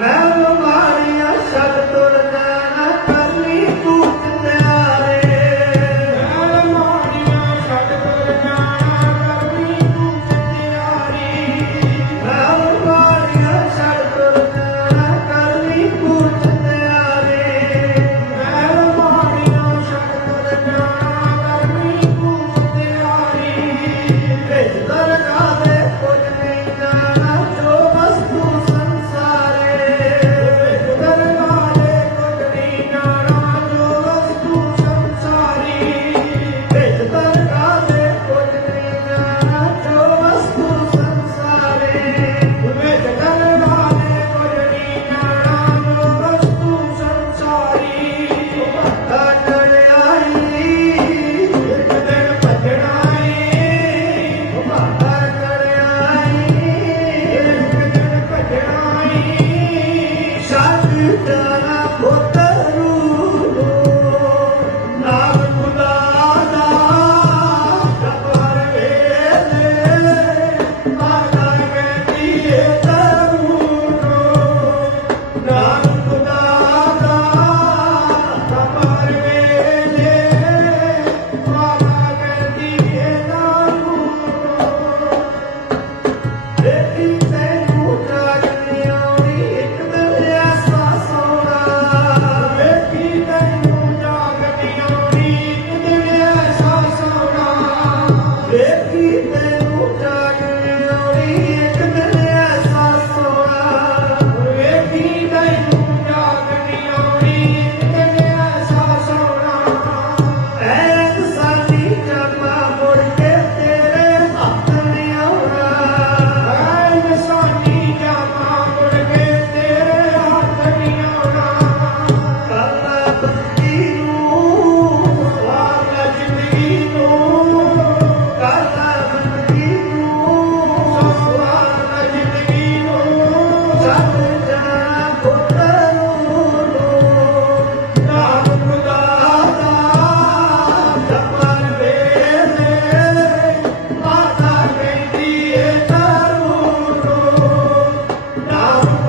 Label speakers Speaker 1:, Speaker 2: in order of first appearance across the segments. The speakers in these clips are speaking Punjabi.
Speaker 1: ਮੈਂ ਬਿਮਾਰੀਆਂ ਛੱਡ ਤੁਰ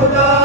Speaker 1: 보다